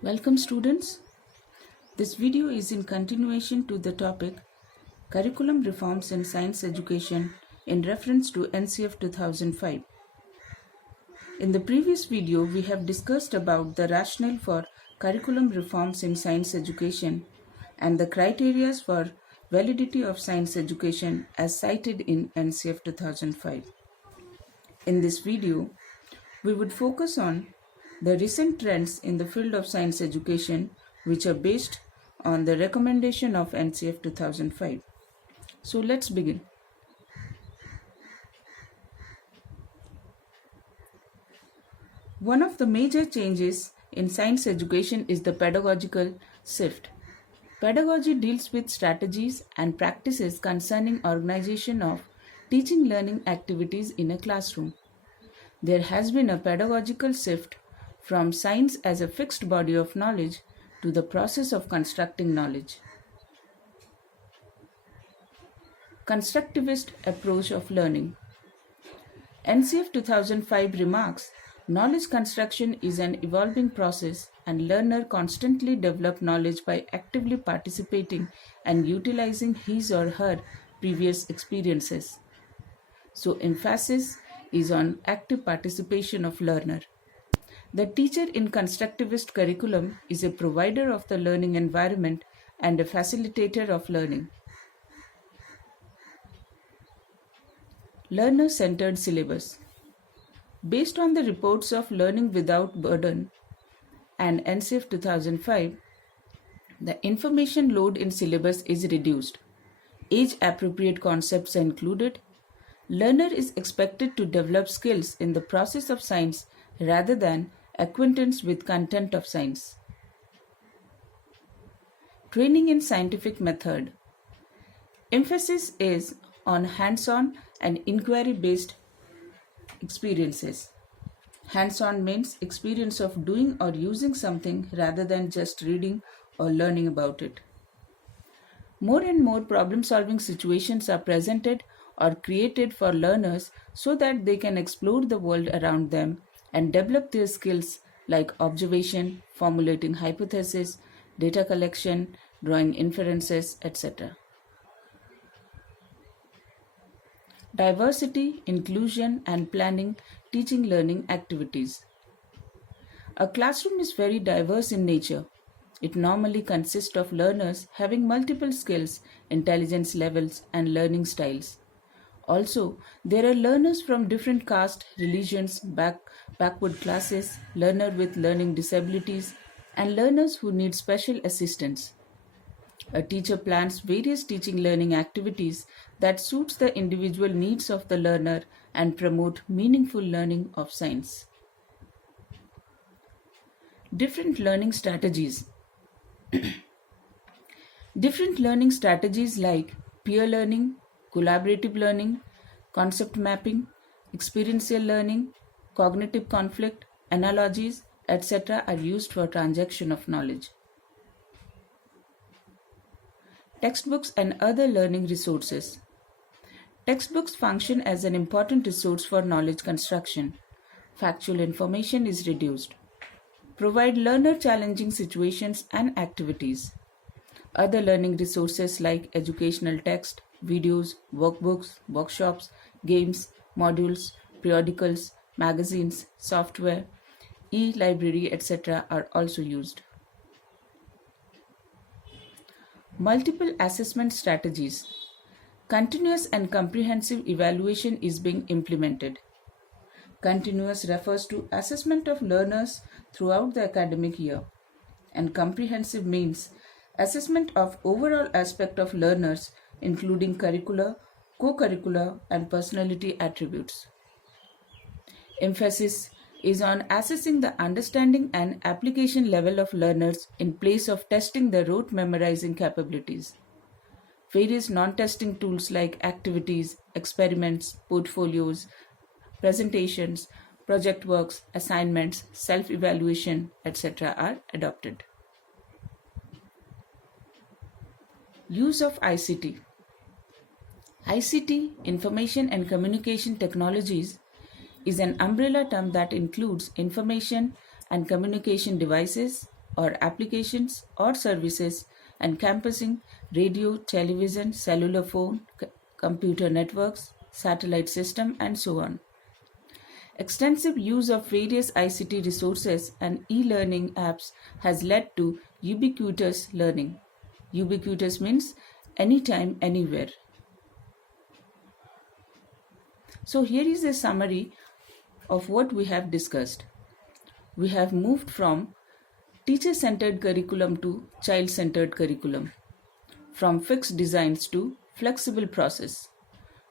Welcome students. This video is in continuation to the topic Curriculum Reforms in Science Education in reference to NCF 2005. In the previous video, we have discussed about the rationale for curriculum reforms in science education and the criteria for validity of science education as cited in NCF 2005. In this video, we would focus on the recent trends in the field of science education which are based on the recommendation of NCF 2005. So let's begin. One of the major changes in science education is the pedagogical shift. Pedagogy deals with strategies and practices concerning organization of teaching learning activities in a classroom. There has been a pedagogical shift from science as a fixed body of knowledge to the process of constructing knowledge. Constructivist approach of learning. NCF 2005 remarks, knowledge construction is an evolving process and learner constantly develop knowledge by actively participating and utilizing his or her previous experiences. So emphasis is on active participation of learner. The teacher in constructivist curriculum is a provider of the learning environment and a facilitator of learning. Learner-centered syllabus. Based on the reports of Learning Without Burden and NCF 2005, the information load in syllabus is reduced. Age-appropriate concepts are included. Learner is expected to develop skills in the process of science rather than acquaintance with content of science. Training in scientific method. Emphasis is on hands-on and inquiry-based experiences. Hands-on means experience of doing or using something rather than just reading or learning about it. More and more problem-solving situations are presented or created for learners so that they can explore the world around them and develop their skills like observation, formulating hypotheses, data collection, drawing inferences, etc. Diversity, inclusion, and planning teaching learning activities. A classroom is very diverse in nature. It normally consists of learners having multiple skills, intelligence levels, and learning styles. Also, there are learners from different caste, religions, backward classes, learners with learning disabilities, and learners who need special assistance. A teacher plans various teaching learning activities that suits the individual needs of the learner and promote meaningful learning of science. Different learning strategies. Different learning strategies like peer learning, collaborative learning, concept mapping, experiential learning, cognitive conflict, analogies, etc. are used for transaction of knowledge. Textbooks and other learning resources. Textbooks function as an important resource for knowledge construction. Factual information is reduced. Provide learner challenging situations and activities. Other learning resources like educational text, videos, workbooks, workshops, games, modules, periodicals, magazines, software, e-library, etc. are also used. Multiple assessment strategies. Continuous and comprehensive evaluation is being implemented. Continuous refers to assessment of learners throughout the academic year, and comprehensive means assessment of overall aspect of learners including curricular, co-curricular, and personality attributes. Emphasis is on assessing the understanding and application level of learners in place of testing the rote memorizing capabilities. Various non-testing tools like activities, experiments, portfolios, presentations, project works, assignments, self-evaluation, etc. are adopted. Use of ICT. ICT, Information and Communication Technologies, is an umbrella term that includes information and communication devices, or applications or services encompassing radio, television, cellular phone, computer networks, satellite system, and so on. Extensive use of various ICT resources and e-learning apps has led to ubiquitous learning. Ubiquitous means anytime, anywhere. So here is a summary of what we have discussed. We have moved from teacher-centered curriculum to child-centered curriculum, from fixed designs to flexible process,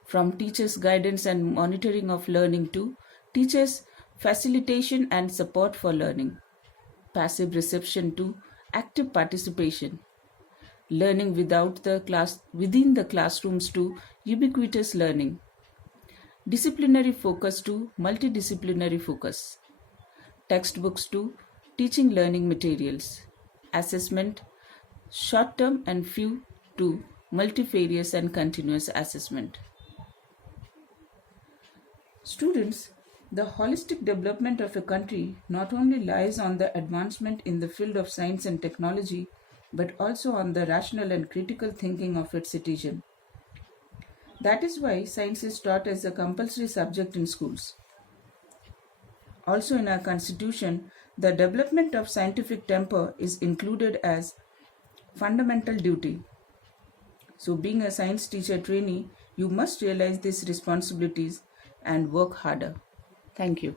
from teachers' guidance and monitoring of learning to teachers' facilitation and support for learning, passive reception to active participation, learning within the classrooms to ubiquitous learning, disciplinary focus to multidisciplinary focus, textbooks to teaching learning materials, assessment, short-term and few to multifarious and continuous assessment. Students, the holistic development of a country not only lies on the advancement in the field of science and technology, but also on the rational and critical thinking of its citizen. That is why science is taught as a compulsory subject in schools. Also in our constitution, the development of scientific temper is included as fundamental duty. So being a science teacher trainee, you must realize these responsibilities and work harder. Thank you.